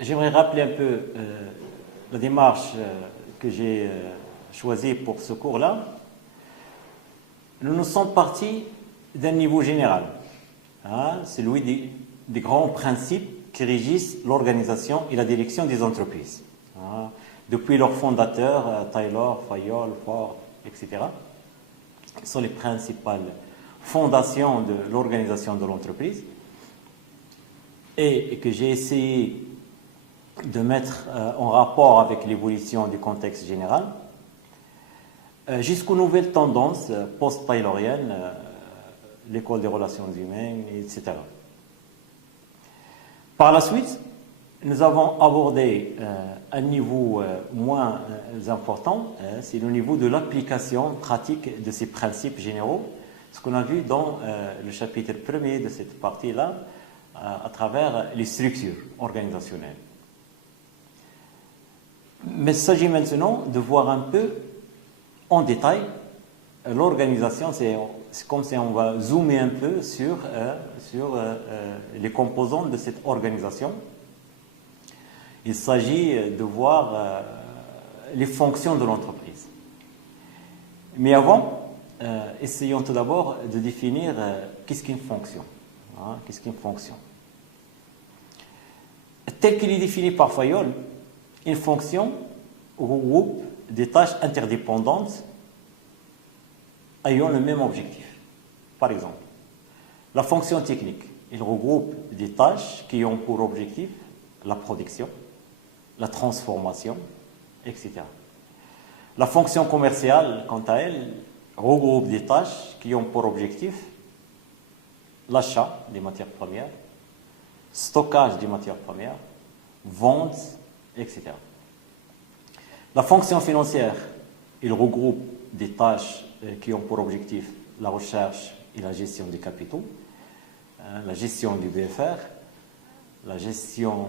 j'aimerais rappeler un peu la démarche que j'ai choisie pour ce cours-là. Nous sommes partis d'un niveau général, celui des grands principes qui régissent l'organisation et la direction des entreprises. Depuis leurs fondateurs, Taylor, Fayol, Ford, etc., qui sont les principales fondations de l'organisation de l'entreprise, et que j'ai essayé de mettre en rapport avec l'évolution du contexte général, jusqu'aux nouvelles tendances post-tayloriennes, l'école des relations humaines, etc. Par la suite, nous avons abordé un niveau moins important, c'est le niveau de l'application pratique de ces principes généraux, ce qu'on a vu dans le chapitre 1er de cette partie-là, à travers les structures organisationnelles. Mais il s'agit maintenant de voir un peu en détail l'organisation. C'est comme si on va zoomer un peu sur les composants de cette organisation. Il s'agit de voir les fonctions de l'entreprise. Mais avant, essayons tout d'abord de définir qu'est-ce qu'une fonction. Qu'est-ce qu'une fonction? Tel qu'il est défini par Fayol, une fonction regroupe des tâches interdépendantes ayant le même objectif. Par exemple, la fonction technique, elle regroupe des tâches qui ont pour objectif la production, la transformation, etc. La fonction commerciale, quant à elle, regroupe des tâches qui ont pour objectif l'achat des matières premières, stockage des matières premières, vente, etc. La fonction financière, elle regroupe des tâches qui ont pour objectif la recherche et la gestion des capitaux, la gestion du BFR, la gestion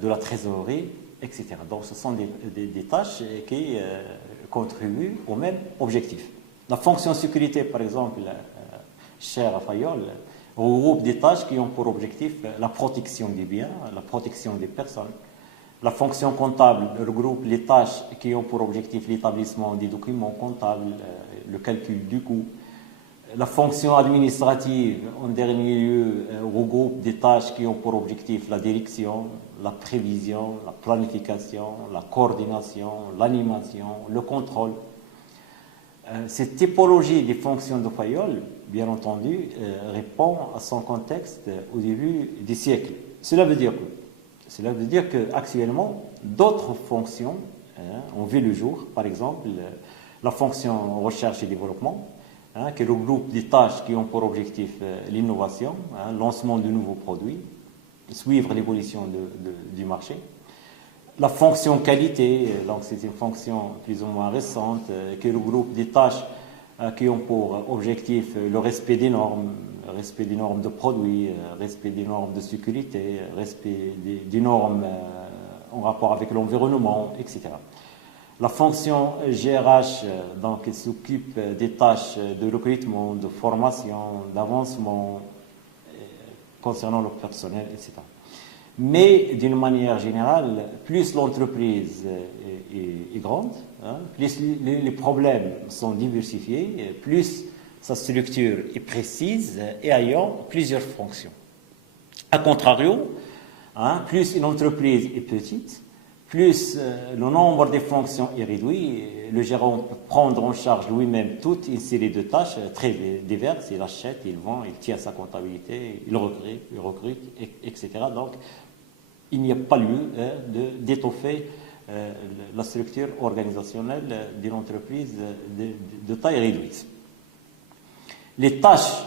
de la trésorerie, etc. Donc ce sont des tâches qui contribuent au même objectif. La fonction sécurité, par exemple, chère à Fayol, regroupe des tâches qui ont pour objectif la protection des biens, la protection des personnes. La fonction comptable regroupe les tâches qui ont pour objectif l'établissement des documents comptables, le calcul du coût. La fonction administrative, en dernier lieu, regroupe des tâches qui ont pour objectif la direction, la prévision, la planification, la coordination, l'animation, le contrôle. Cette typologie des fonctions de Fayol, bien entendu, répond à son contexte au début du siècle. Cela veut dire qu'actuellement, d'autres fonctions ont vu le jour. Par exemple, la fonction recherche et développement, qui regroupe des tâches qui ont pour objectif l'innovation, lancement de nouveaux produits, suivre l'évolution du marché. La fonction qualité, donc c'est une fonction plus ou moins récente, qui regroupe des tâches qui ont pour objectif le respect des normes de produits, respect des normes de sécurité, respect des normes en rapport avec l'environnement, etc. La fonction GRH, donc, elle s'occupe des tâches de recrutement, de formation, d'avancement concernant le personnel, etc. Mais d'une manière générale, plus l'entreprise est grande, plus les problèmes sont diversifiés, plus sa structure est précise et ayant plusieurs fonctions. A contrario, plus une entreprise est petite, plus le nombre de fonctions est réduit, le gérant peut prendre en charge lui-même toute une série de tâches très diverses, il achète, il vend, il tient sa comptabilité, il recrute, etc. Donc, il n'y a pas lieu d'étoffer la structure organisationnelle d'une entreprise de taille réduite. Les tâches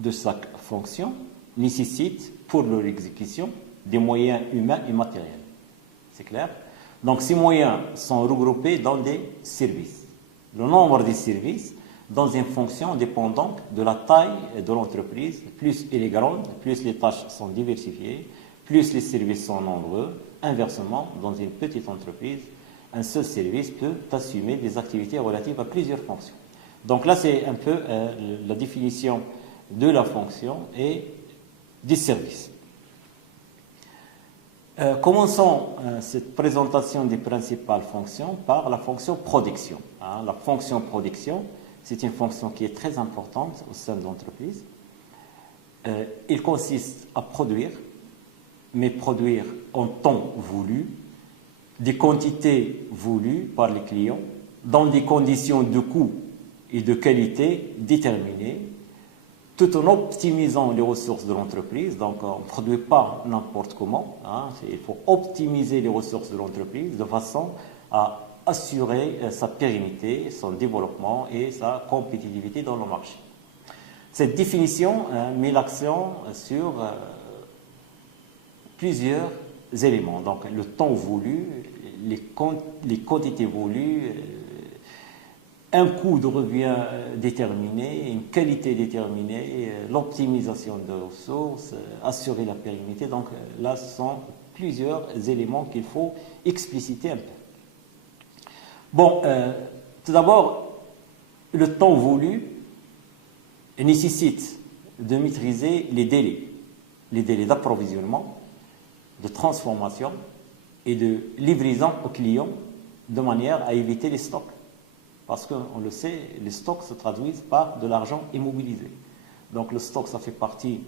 de chaque fonction nécessitent pour leur exécution des moyens humains et matériels. C'est clair? Donc ces moyens sont regroupés dans des services. Le nombre des services dans une fonction dépend donc de la taille de l'entreprise. Plus elle est grande, plus les tâches sont diversifiées, plus les services sont nombreux. Inversement, dans une petite entreprise, un seul service peut assumer des activités relatives à plusieurs fonctions. Donc là, c'est un peu la définition de la fonction et des services. Commençons cette présentation des principales fonctions par la fonction production. La fonction production, c'est une fonction qui est très importante au sein de l'entreprise. Il consiste à produire, mais produire en temps voulu, des quantités voulues par les clients, dans des conditions de coût et de qualité déterminées, tout en optimisant les ressources de l'entreprise. Donc, on ne produit pas n'importe comment. Il faut optimiser les ressources de l'entreprise de façon à assurer sa pérennité, son développement et sa compétitivité dans le marché. Cette définition met l'accent sur plusieurs éléments. Donc, le temps voulu, les quantités voulues, un coût de revient déterminé, une qualité déterminée, l'optimisation de ressources, assurer la pérennité. Donc là, ce sont plusieurs éléments qu'il faut expliciter un peu. Bon, tout d'abord, le temps voulu nécessite de maîtriser les délais d'approvisionnement, de transformation et de livraison aux clients de manière à éviter les stocks. Parce qu'on le sait, les stocks se traduisent par de l'argent immobilisé. Donc le stock, ça fait partie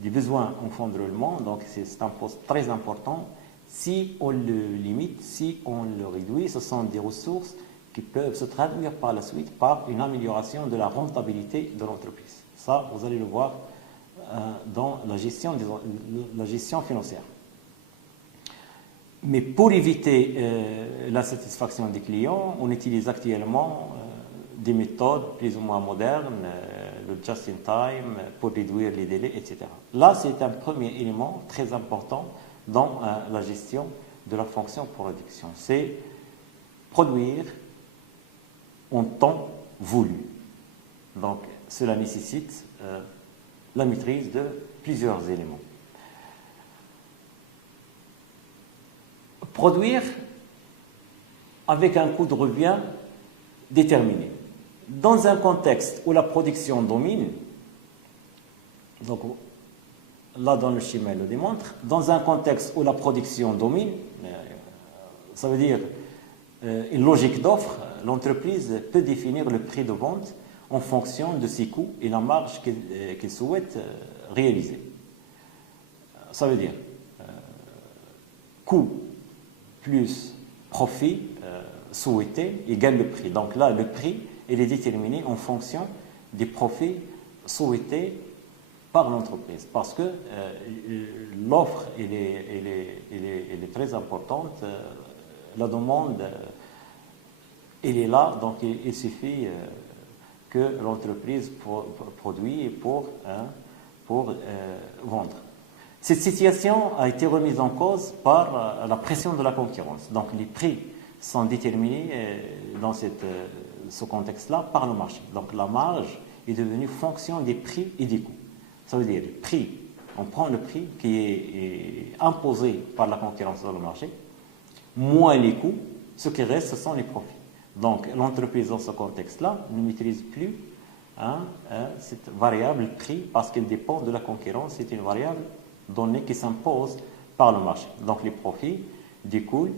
des besoins en fonds de roulement. Donc c'est un poste très important. Si on le limite, si on le réduit, ce sont des ressources qui peuvent se traduire par la suite par une amélioration de la rentabilité de l'entreprise. Ça, vous allez le voir dans la gestion financière. Mais pour éviter la satisfaction des clients, on utilise actuellement des méthodes plus ou moins modernes, le just-in-time, pour réduire les délais, etc. Là, c'est un premier élément très important dans la gestion de la fonction production. C'est produire en temps voulu. Donc, cela nécessite la maîtrise de plusieurs éléments. Produire avec un coût de revient déterminé. Dans un contexte où la production domine, donc là dans le schéma elle le démontre, dans un contexte où la production domine, ça veut dire une logique d'offre, l'entreprise peut définir le prix de vente en fonction de ses coûts et la marge qu'elle souhaite réaliser. Ça veut dire coût plus profit souhaité égale le prix. Donc là, le prix, il est déterminé en fonction des profits souhaités par l'entreprise. Parce que l'offre, elle est très importante. La demande, elle est là. Donc il suffit que l'entreprise produit pour vendre. Cette situation a été remise en cause par la pression de la concurrence. Donc les prix sont déterminés dans ce contexte-là par le marché. Donc la marge est devenue fonction des prix et des coûts. Ça veut dire le prix, on prend le prix qui est imposé par la concurrence dans le marché, moins les coûts, ce qui reste, ce sont les profits. Donc l'entreprise dans ce contexte-là ne maîtrise plus cette variable prix parce qu'elle dépend de la concurrence. C'est une variable donnée qui s'impose par le marché. Donc les profits découlent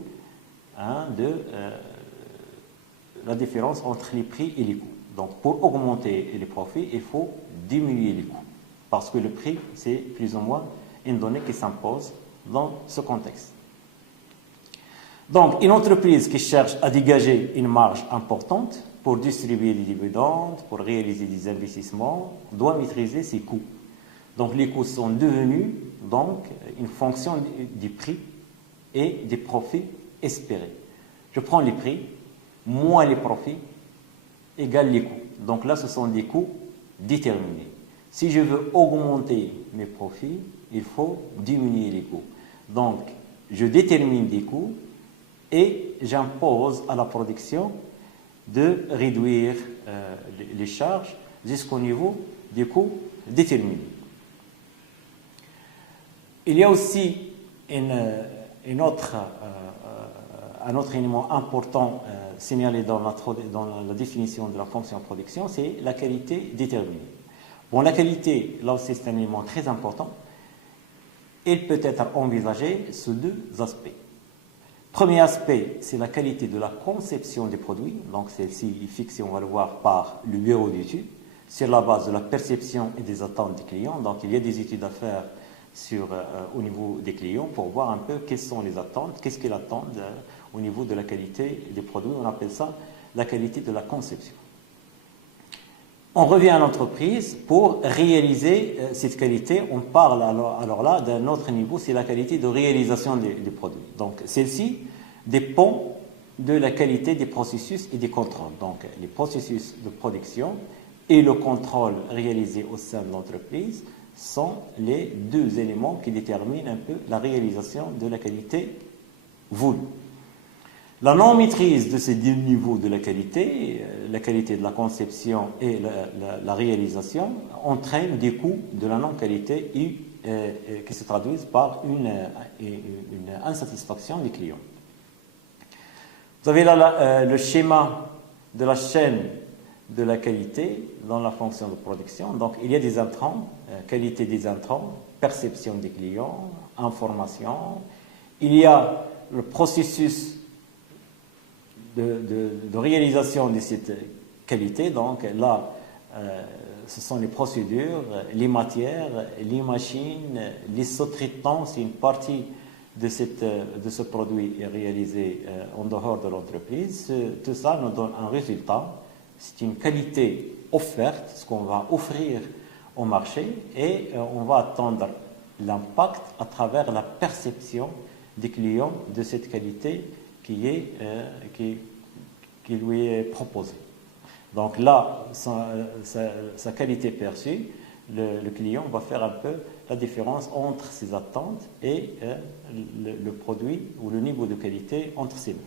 de la différence entre les prix et les coûts. Donc pour augmenter les profits, il faut diminuer les coûts. Parce que le prix, c'est plus ou moins une donnée qui s'impose dans ce contexte. Donc une entreprise qui cherche à dégager une marge importante pour distribuer des dividendes, pour réaliser des investissements, doit maîtriser ses coûts. Donc les coûts sont devenus donc une fonction du prix et des profits espérés. Je prends les prix, moins les profits, égale les coûts. Donc là, ce sont des coûts déterminés. Si je veux augmenter mes profits, il faut diminuer les coûts. Donc, je détermine des coûts et j'impose à la production de réduire les charges jusqu'au niveau des coûts déterminés. Il y a aussi un autre élément important signalé dans la définition de la fonction production, c'est la qualité déterminée. Bon, la qualité, là aussi, c'est un élément très important. elle peut être envisagée sous deux aspects. Premier aspect, c'est la qualité de la conception des produits. Donc celle-ci est fixée, on va le voir, par le bureau d'études, sur la base de la perception et des attentes des clients. Donc il y a des études à faire au niveau des clients pour voir un peu quelles sont les attentes, qu'est-ce qu'ils attendent au niveau de la qualité des produits. On appelle ça la qualité de la conception. On revient à l'entreprise pour réaliser cette qualité. On parle alors là d'un autre niveau, c'est la qualité de réalisation des produits. Donc celle-ci dépend de la qualité des processus et des contrôles. Donc les processus de production et le contrôle réalisé au sein de l'entreprise sont les deux éléments qui déterminent un peu la réalisation de la qualité voulue. La non-maîtrise de ces deux niveaux de la qualité de la conception et la réalisation, entraîne des coûts de la non-qualité qui se traduisent par une insatisfaction des clients. Vous avez là le schéma de la chaîne de la qualité dans la fonction de production. Donc, il y a des intrants, qualité des intrants, perception des clients, information. Il y a le processus de réalisation de cette qualité. Donc là, ce sont les procédures, les matières, les machines, les sous-traitants. C'est une partie de ce produit est réalisé en dehors de l'entreprise. Tout ça nous donne un résultat. C'est une qualité offerte, ce qu'on va offrir au marché, et on va attendre l'impact à travers la perception des clients de cette qualité qui lui est proposée. Donc là, sa qualité perçue, le client va faire un peu la différence entre ses attentes et le produit ou le niveau de qualité entre ses mains.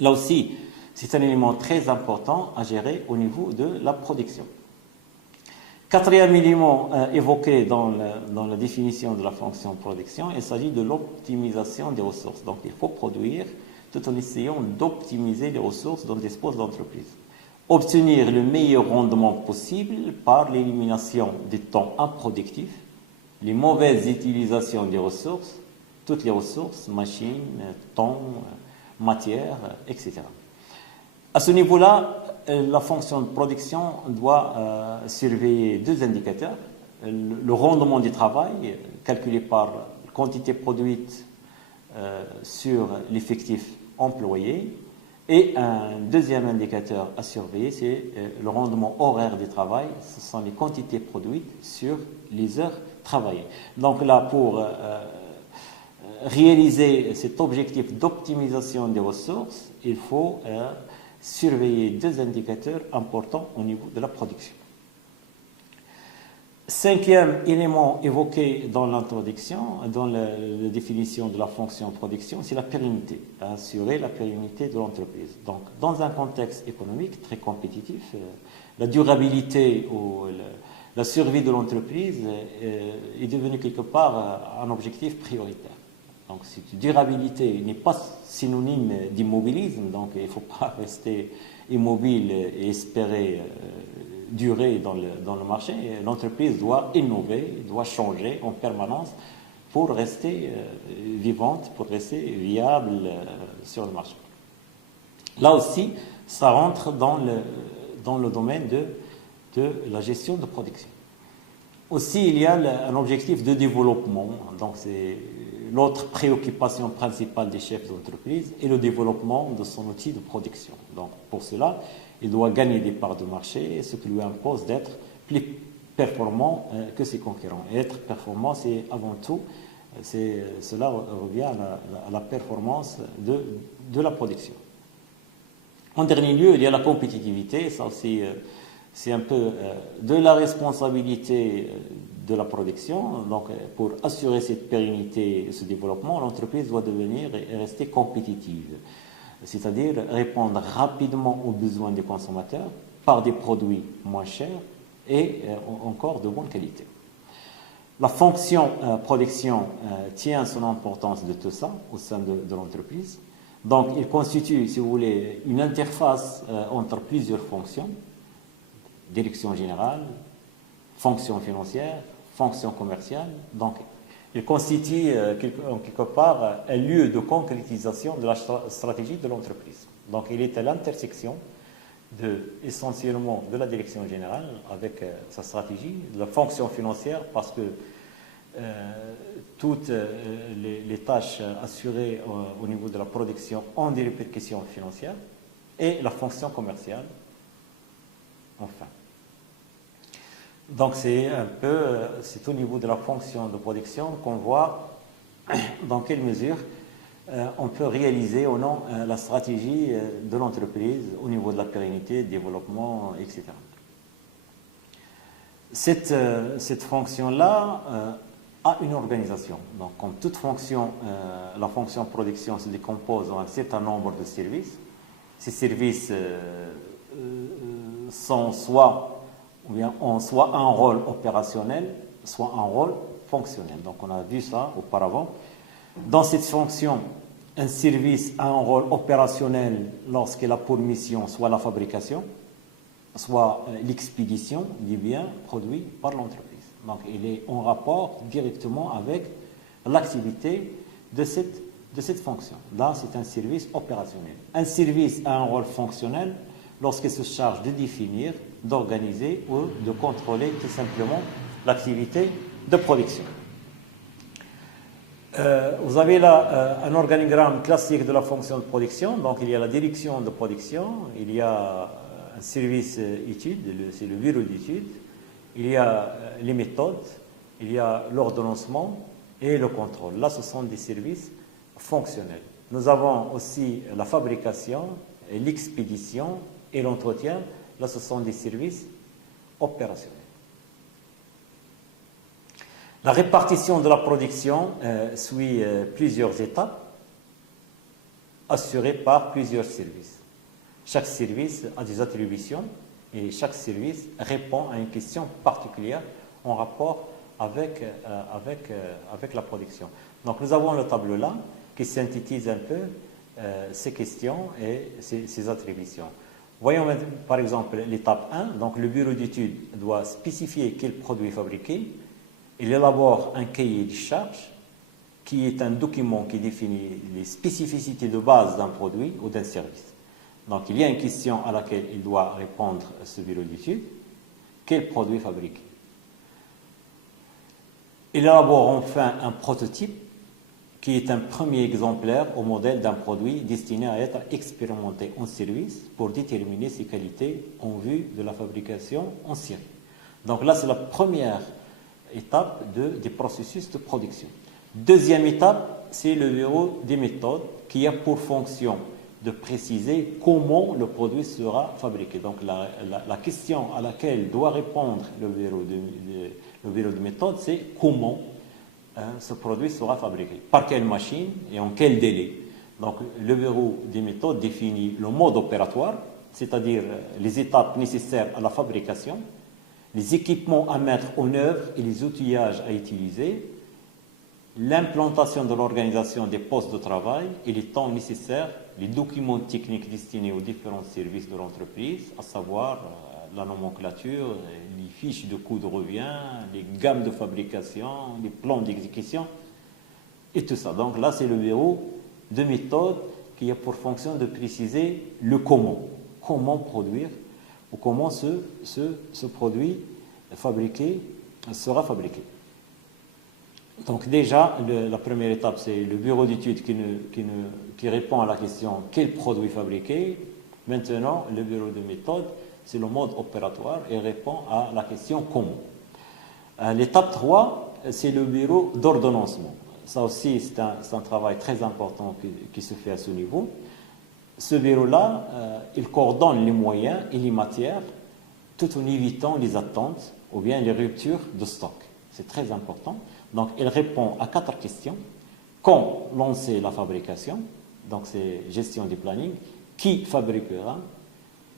Là aussi, c'est un élément très important à gérer au niveau de la production. Quatrième élément évoqué dans la définition de la fonction production, il s'agit de l'optimisation des ressources. Donc il faut produire tout en essayant d'optimiser les ressources dont dispose l'entreprise. Obtenir le meilleur rendement possible par l'élimination des temps improductifs, les mauvaises utilisations des ressources, toutes les ressources, machines, temps, matières, etc. À ce niveau-là, la fonction de production doit surveiller deux indicateurs. Le rendement du travail, calculé par la quantité produite sur l'effectif employé. Et un deuxième indicateur à surveiller, c'est le rendement horaire du travail. Ce sont les quantités produites sur les heures travaillées. Donc là, pour réaliser cet objectif d'optimisation des ressources, il faut surveiller deux indicateurs importants au niveau de la production. Cinquième élément évoqué dans l'introduction, dans la définition de la fonction production, c'est la pérennité, assurer la pérennité de l'entreprise. Donc, dans un contexte économique très compétitif, la durabilité ou la survie de l'entreprise est devenue quelque part un objectif prioritaire. Donc, cette durabilité n'est pas synonyme d'immobilisme, donc il ne faut pas rester immobile et espérer durer dans le marché. L'entreprise doit innover, doit changer en permanence pour rester vivante, pour rester viable sur le marché. Là aussi, ça rentre dans le domaine de la gestion de production. Aussi, il y a un objectif de développement. Donc, c'est l'autre préoccupation principale des chefs d'entreprise est le développement de son outil de production. Donc, pour cela, il doit gagner des parts de marché, ce qui lui impose d'être plus performant que ses concurrents. Et être performant, c'est avant tout, cela revient à la performance de la production. En dernier lieu, il y a la compétitivité. Ça aussi, c'est un peu de la responsabilité de la production. Donc, pour assurer cette pérennité et ce développement, l'entreprise doit devenir et rester compétitive. C'est-à-dire répondre rapidement aux besoins des consommateurs par des produits moins chers et encore de bonne qualité. La fonction production tient son importance de tout ça au sein de l'entreprise. Donc, il constitue, si vous voulez, une interface entre plusieurs fonctions, direction générale, fonction financière, fonction commerciale. Donc, Il constitue en quelque part un lieu de concrétisation de la stratégie de l'entreprise. Donc il est à l'intersection essentiellement de la direction générale avec sa stratégie, de la fonction financière, parce que toutes les tâches assurées au niveau de la production ont des répercussions financières, et la fonction commerciale, enfin. Donc c'est au niveau de la fonction de production qu'on voit dans quelle mesure on peut réaliser ou non la stratégie de l'entreprise au niveau de la pérennité, développement, etc. Cette fonction-là a une organisation. Donc, comme toute fonction, la fonction production se décompose en un certain nombre de services. Ces services ont soit un rôle opérationnel, soit un rôle fonctionnel. Donc, on a vu ça auparavant. Dans cette fonction, un service a un rôle opérationnel lorsqu'il a pour mission soit la fabrication, soit l'expédition des biens produits par l'entreprise. Donc, il est en rapport directement avec l'activité de cette fonction. Là, c'est un service opérationnel. Un service a un rôle fonctionnel lorsqu'il se charge de définir, d'organiser ou de contrôler tout simplement l'activité de production. Vous avez là un organigramme classique de la fonction de production. Donc, il y a la direction de production, il y a un service études, c'est le bureau d'études, il y a les méthodes, il y a l'ordonnancement et le contrôle. Là, ce sont des services fonctionnels. Nous avons aussi la fabrication, l'expédition et l'entretien. Là, ce sont des services opérationnels. La répartition de la production suit plusieurs étapes assurées par plusieurs services. Chaque service a des attributions et chaque service répond à une question particulière en rapport avec la production. Donc nous avons le tableau là qui synthétise un peu ces questions et ces attributions. Voyons par exemple l'étape 1. Donc le bureau d'études doit spécifier quel produit fabriquer. Il élabore un cahier de charges qui est un document qui définit les spécificités de base d'un produit ou d'un service. Donc, il y a une question à laquelle il doit répondre ce bureau d'études. Quel produit fabriquer? Il élabore enfin un prototype qui est un premier exemplaire au modèle d'un produit destiné à être expérimenté en service pour déterminer ses qualités en vue de la fabrication en série. Donc là, c'est la première étape des processus de production. Deuxième étape, c'est le bureau des méthodes qui a pour fonction de préciser comment le produit sera fabriqué. Donc la question à laquelle doit répondre le bureau de méthode, c'est comment ce produit sera fabriqué, par quelle machine et en quel délai. Donc le bureau des méthodes définit le mode opératoire, c'est-à-dire les étapes nécessaires à la fabrication, les équipements à mettre en œuvre et les outillages à utiliser, l'implantation de l'organisation des postes de travail et les temps nécessaires, les documents techniques destinés aux différents services de l'entreprise, à savoir la nomenclature, les fiches de coûts de revient, les gammes de fabrication, les plans d'exécution et tout ça. Donc là, c'est le bureau de méthode qui a pour fonction de préciser le comment. Comment produire ou comment ce produit fabriqué sera fabriqué. Donc déjà, la première étape, c'est le bureau d'études qui répond à la question quel produit fabriquer. Maintenant, le bureau de méthode, c'est le mode opératoire et répond à la question comment. L'étape 3, c'est le bureau d'ordonnancement. Ça aussi, c'est un travail très important qui se fait à ce niveau. Ce bureau-là, il coordonne les moyens et les matières tout en évitant les attentes ou bien les ruptures de stock. C'est très important. Donc, il répond à 4 questions. Quand lancer la fabrication, donc c'est gestion du planning, qui fabriquera,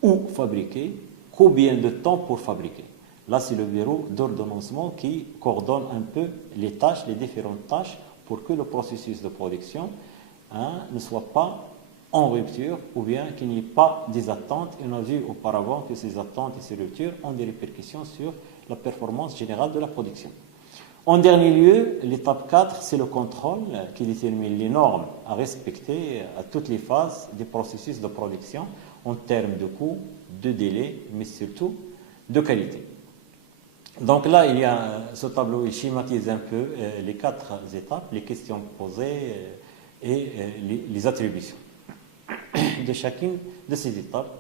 où fabriquer, combien de temps pour fabriquer. Là, c'est le bureau d'ordonnancement qui coordonne un peu les tâches, les différentes tâches, pour que le processus de production ne soit pas en rupture ou bien qu'il n'y ait pas des attentes. Et on a vu auparavant que ces attentes et ces ruptures ont des répercussions sur la performance générale de la production. En dernier lieu, l'étape 4, c'est le contrôle qui détermine les normes à respecter à toutes les phases des processus de production en termes de coût, de délai, mais surtout de qualité. Donc là, ce tableau il schématise un peu les 4 étapes, les questions posées et les attributions de chacune de ces étapes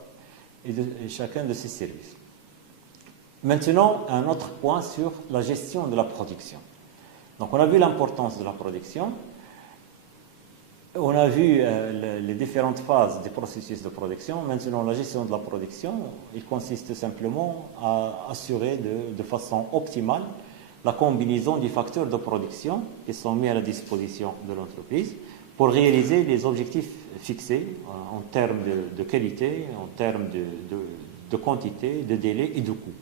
et de chacun de ces services. Maintenant, un autre point sur la gestion de la production. Donc on a vu l'importance de la production, on a vu les différentes phases des processus de production. Maintenant, la gestion de la production, il consiste simplement à assurer de façon optimale la combinaison des facteurs de production qui sont mis à la disposition de l'entreprise pour réaliser les objectifs fixés en termes de qualité, en termes de quantité, de délai et de coût.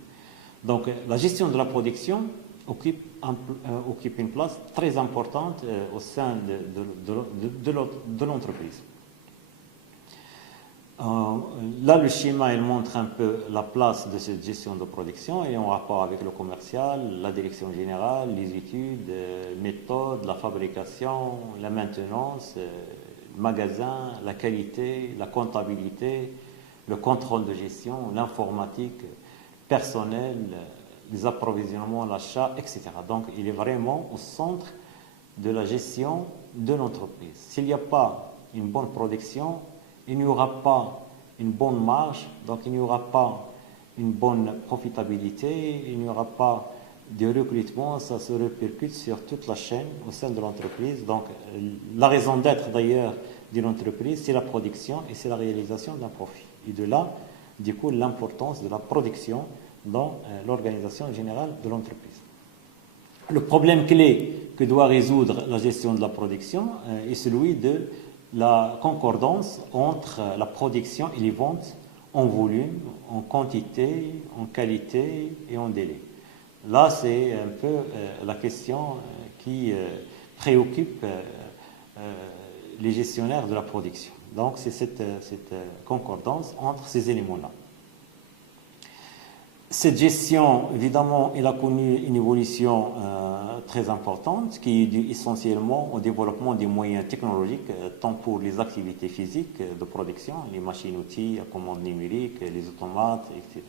Donc la gestion de la production occupe une place très importante au sein de l'entreprise. Là, le schéma il montre un peu la place de cette gestion de production et en rapport avec le commercial, la direction générale, les études, méthodes, la fabrication, la maintenance, le magasin, la qualité, la comptabilité, le contrôle de gestion, l'informatique, personnel, les approvisionnements, l'achat, etc. Donc, il est vraiment au centre de la gestion de l'entreprise. S'il n'y a pas une bonne production, il n'y aura pas une bonne marge, donc il n'y aura pas une bonne profitabilité, il n'y aura pas de recrutement, ça se répercute sur toute la chaîne au sein de l'entreprise. Donc, la raison d'être d'ailleurs d'une entreprise, c'est la production et c'est la réalisation d'un profit. Et de là, du coup, l'importance de la production dans l'organisation générale de l'entreprise. Le problème clé que doit résoudre la gestion de la production est celui de la concordance entre la production et les ventes en volume, en quantité, en qualité et en délai. Là, c'est un peu la question qui préoccupe les gestionnaires de la production. Donc, c'est cette concordance entre ces éléments-là. Cette gestion, évidemment, elle a connu une évolution très importante qui est due essentiellement au développement des moyens technologiques, tant pour les activités physiques de production, les machines-outils à commande numérique, les automates, etc.,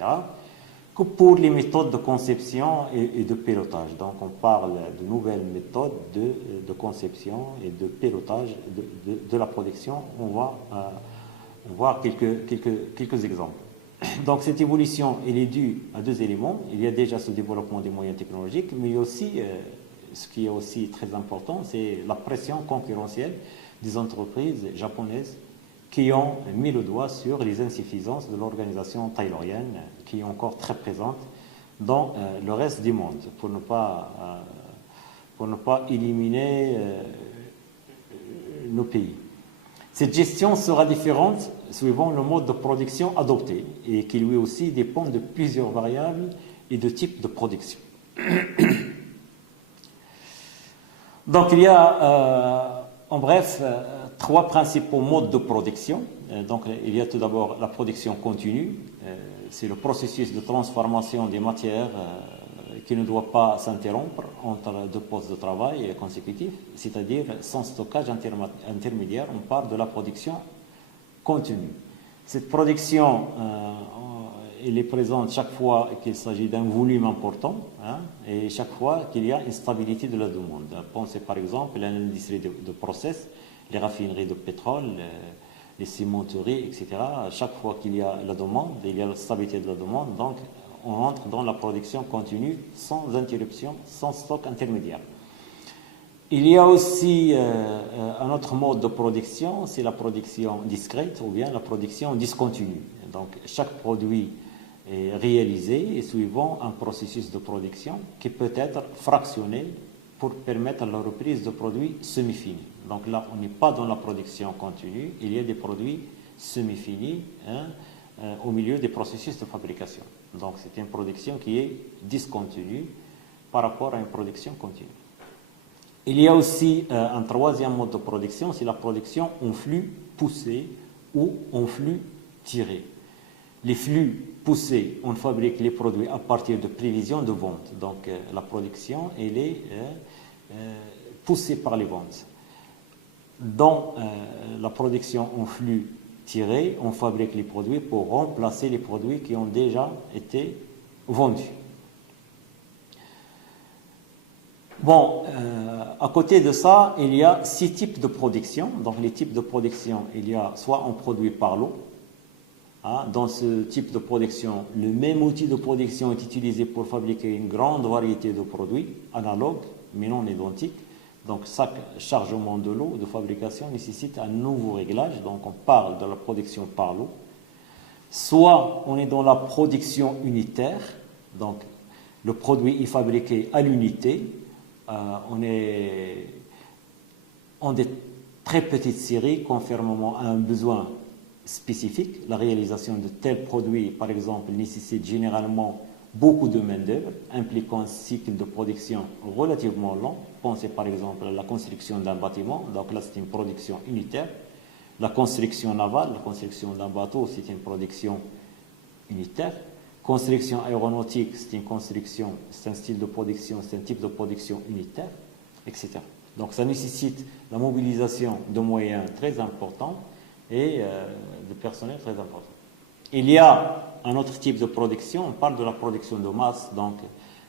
que pour les méthodes de conception et de pilotage. Donc, on parle de nouvelles méthodes de conception et de pilotage de la production. On va voir quelques exemples. Donc cette évolution, elle est due à 2 éléments. Il y a déjà ce développement des moyens technologiques, mais il y a aussi, ce qui est aussi très important, c'est la pression concurrentielle des entreprises japonaises qui ont mis le doigt sur les insuffisances de l'organisation taïloïenne, qui est encore très présente dans le reste du monde, pour ne pas éliminer nos pays. Cette gestion sera différente suivant le mode de production adopté et qui lui aussi dépend de plusieurs variables et de types de production. Donc il y a en bref 3 principaux modes de production. Donc il y a tout d'abord la production continue, c'est le processus de transformation des matières qui ne doit pas s'interrompre entre 2 postes de travail consécutifs, c'est-à-dire sans stockage intermédiaire. On parle de la production continue. Cette production, elle est présente chaque fois qu'il s'agit d'un volume important, et chaque fois qu'il y a une stabilité de la demande. Pensez par exemple à l'industrie de process, les raffineries de pétrole, les cimenteries, etc. Chaque fois qu'il y a la demande, il y a la stabilité de la demande, donc on entre dans la production continue sans interruption, sans stock intermédiaire. Il y a aussi un autre mode de production, c'est la production discrète ou bien la production discontinue. Donc chaque produit est réalisé et suivant un processus de production qui peut être fractionné pour permettre la reprise de produits semi-finis. Donc là, on n'est pas dans la production continue, il y a des produits semi-finis au milieu des processus de fabrication. Donc c'est une production qui est discontinue par rapport à une production continue. Il y a aussi un 3e mode de production, c'est la production en flux poussé ou en flux tiré. les flux poussés, on fabrique les produits à partir de prévisions de vente. Donc la production, elle est poussée par les ventes. Dans la production en flux tiré, on fabrique les produits pour remplacer les produits qui ont déjà été vendus. Bon, à côté de ça, il y a 6 types de production. Donc les types de production, il y a soit on produit par lot. Dans ce type de production, le même outil de production est utilisé pour fabriquer une grande variété de produits analogues, mais non identiques. Donc chaque chargement de lot de fabrication nécessite un nouveau réglage. Donc on parle de la production par lot. Soit on est dans la production unitaire. Donc le produit est fabriqué à l'unité. On est en des très petites séries conformément à un besoin spécifique. La réalisation de tels produits, par exemple, nécessite généralement beaucoup de main-d'œuvre, impliquant un cycle de production relativement long. Pensez par exemple à la construction d'un bâtiment, donc là c'est une production unitaire. La construction navale, la construction d'un bateau, c'est une production unitaire. Construction aéronautique, c'est une construction, c'est un style de production, c'est un type de production unitaire, etc. Donc ça nécessite la mobilisation de moyens très importants et de personnel très important. Il y a un autre type de production, on parle de la production de masse, donc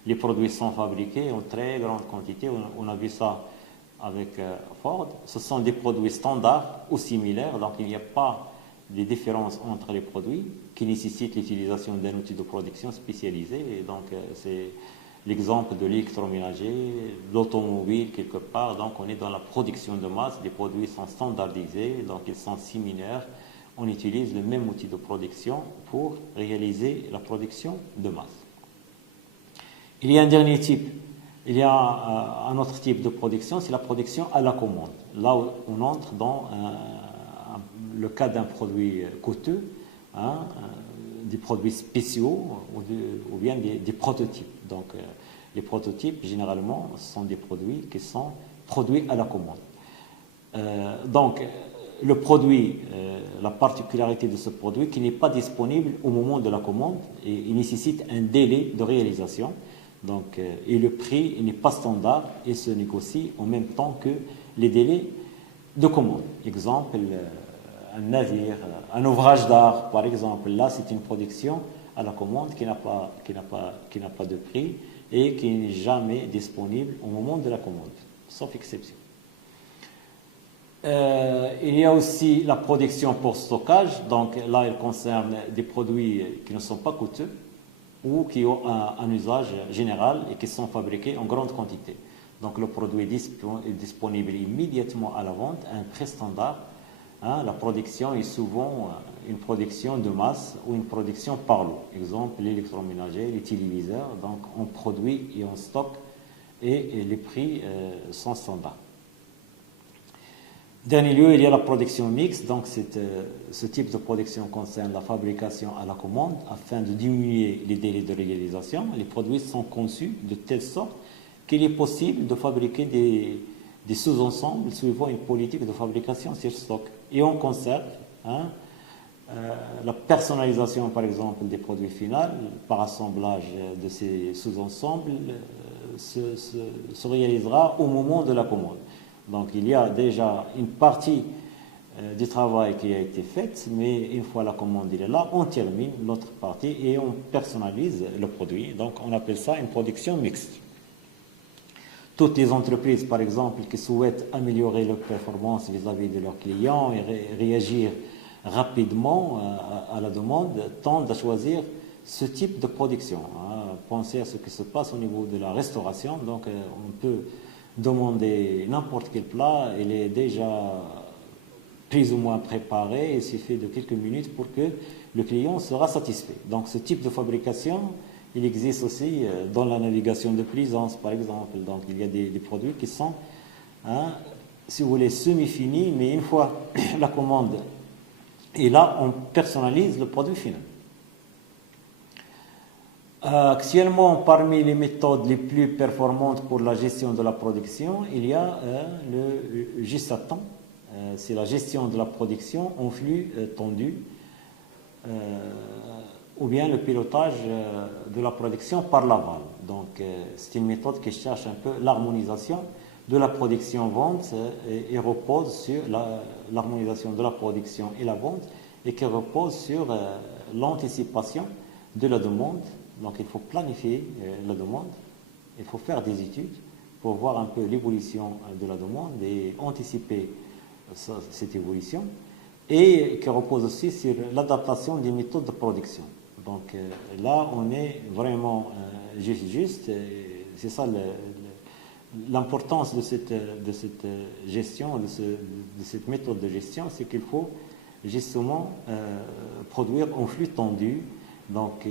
les produits sont fabriqués en très grande quantité, on a vu ça avec Ford. Ce sont des produits standards ou similaires, donc il n'y a pas de différence entre les produits qui nécessitent l'utilisation d'un outil de production spécialisé. Et donc c'est l'exemple de l'électroménager, l'automobile quelque part. Donc on est dans la production de masse, les produits sont standardisés, donc ils sont similaires. On utilise le même outil de production pour réaliser la production de masse. Il y a un dernier type, il y a un autre type de production, c'est la production à la commande. Là où on entre dans le cas d'un produit coûteux, des produits spéciaux ou bien des prototypes. Donc les prototypes, généralement, sont des produits qui sont produits à la commande. Donc le produit, la particularité de ce produit, qui n'est pas disponible au moment de la commande, et il nécessite un délai de réalisation. Donc, et le prix n'est pas standard et se négocie en même temps que les délais de commande. Exemple, un navire, un ouvrage d'art, par exemple. Là, c'est une production à la commande qui n'a pas de prix et qui n'est jamais disponible au moment de la commande, sauf exception. Il y a aussi la production pour stockage. Donc là, elle concerne des produits qui ne sont pas coûteux ou qui ont un usage général et qui sont fabriqués en grande quantité. Donc le produit est disponible immédiatement à la vente à un prix standard. La production est souvent une production de masse ou une production par lot. Exemple, l'électroménager, les téléviseurs. Donc on produit et on stocke et les prix sont standards. Dernier lieu, il y a la production mixte. Donc ce type de production concerne la fabrication à la commande afin de diminuer les délais de réalisation. Les produits sont conçus de telle sorte qu'il est possible de fabriquer des sous-ensembles suivant une politique de fabrication sur stock. Et on conserve la personnalisation, par exemple, des produits finaux par assemblage de ces sous-ensembles se réalisera au moment de la commande. Donc il y a déjà une partie du travail qui a été faite, mais une fois la commande est là, on termine l'autre partie et on personnalise le produit. Donc on appelle ça une production mixte. Toutes les entreprises, par exemple, qui souhaitent améliorer leur performance vis-à-vis de leurs clients et réagir rapidement à la demande, tendent à choisir ce type de production. Pensez à ce qui se passe au niveau de la restauration. Donc on peut demander n'importe quel plat, il est déjà plus ou moins préparé, il suffit de quelques minutes pour que le client sera satisfait. Donc ce type de fabrication, il existe aussi dans la navigation de plaisance, par exemple. Donc il y a des produits qui sont, si vous voulez, semi-finis, mais une fois la commande est là, on personnalise le produit final. Actuellement, parmi les méthodes les plus performantes pour la gestion de la production, il y a le GESATAN. C'est la gestion de la production en flux tendu. ou bien le pilotage de la production par l'aval. Donc, c'est une méthode qui cherche un peu l'harmonisation de la production-vente et repose sur l'harmonisation de la production et la vente et qui repose sur l'anticipation de la demande. Donc, il faut planifier la demande, il faut faire des études pour voir un peu l'évolution de la demande et anticiper cette évolution, et qui repose aussi sur l'adaptation des méthodes de production. Donc là, on est vraiment juste. C'est ça l'importance de cette gestion, de cette méthode de gestion, c'est qu'il faut justement produire en flux tendu, donc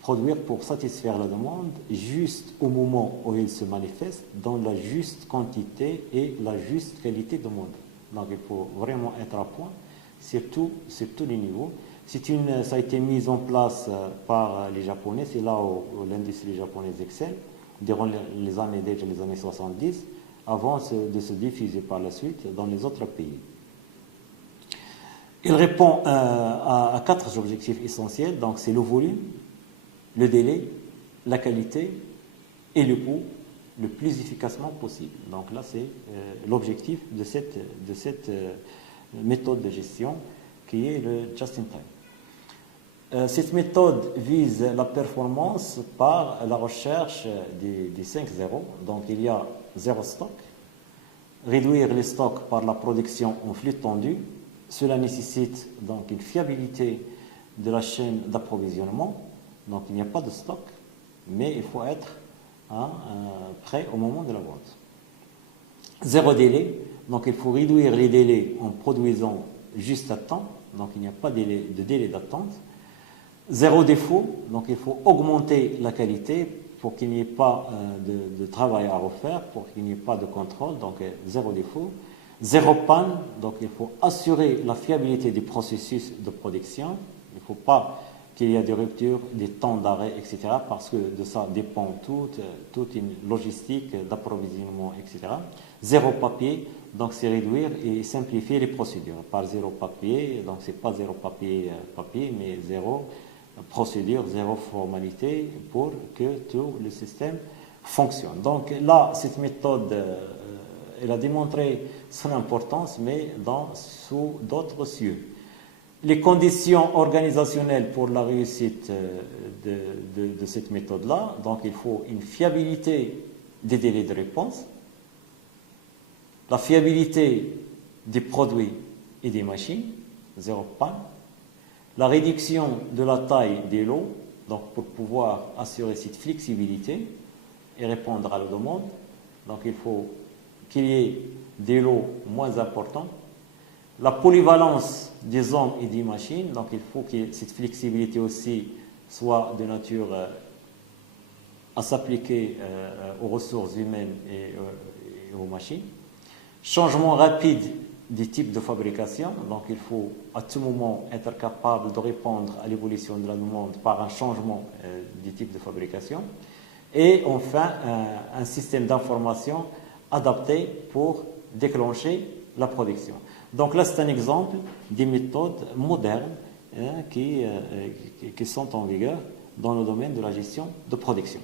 produire pour satisfaire la demande juste au moment où il se manifeste, dans la juste quantité et la juste qualité demandée. Donc il faut vraiment être à point sur tous les niveaux. Ça a été mis en place par les Japonais, c'est là où l'industrie japonaise excelle, durant les années 70, avant de se diffuser par la suite dans les autres pays. Il répond à 4 objectifs essentiels, donc c'est le volume, le délai, la qualité et le coût le plus efficacement possible. Donc là, c'est l'objectif de cette méthode de gestion qui est le just-in-time. Cette méthode vise la performance par la recherche des 5 zéros. Donc il y a 0 stock, réduire les stocks par la production en flux tendu. Cela nécessite donc une fiabilité de la chaîne d'approvisionnement. Donc il n'y a pas de stock, mais il faut être prêt au moment de la vente. 0 délai, donc il faut réduire les délais en produisant juste à temps, donc il n'y a pas de délai d'attente. 0 défaut, donc il faut augmenter la qualité pour qu'il n'y ait pas de travail à refaire, pour qu'il n'y ait pas de contrôle, donc 0 défaut. 0 panne, donc il faut assurer la fiabilité du processus de production. Il ne faut pas qu'il y ait des ruptures, des temps d'arrêt, etc., parce que de ça dépend toute une logistique d'approvisionnement, etc. 0 papier, donc c'est réduire et simplifier les procédures. Par 0 papier, donc c'est pas 0 papier, mais 0 procédure, 0 formalité pour que tout le système fonctionne. Donc là, cette méthode, elle a démontré son importance, mais sous d'autres cieux. Les conditions organisationnelles pour la réussite de cette méthode-là, donc il faut une fiabilité des délais de réponse, la fiabilité des produits et des machines, 0 panne, la réduction de la taille des lots, donc pour pouvoir assurer cette flexibilité et répondre à la demande, donc il faut qu'il y ait des lots moins importants. La polyvalence des hommes et des machines, donc il faut que cette flexibilité aussi soit de nature à s'appliquer aux ressources humaines et aux machines. Changement rapide des types de fabrication, donc il faut à tout moment être capable de répondre à l'évolution de la demande par un changement des types de fabrication. Et enfin, un système d'information adapté pour déclencher la production. Donc là, c'est un exemple des méthodes modernes qui sont en vigueur dans le domaine de la gestion de production.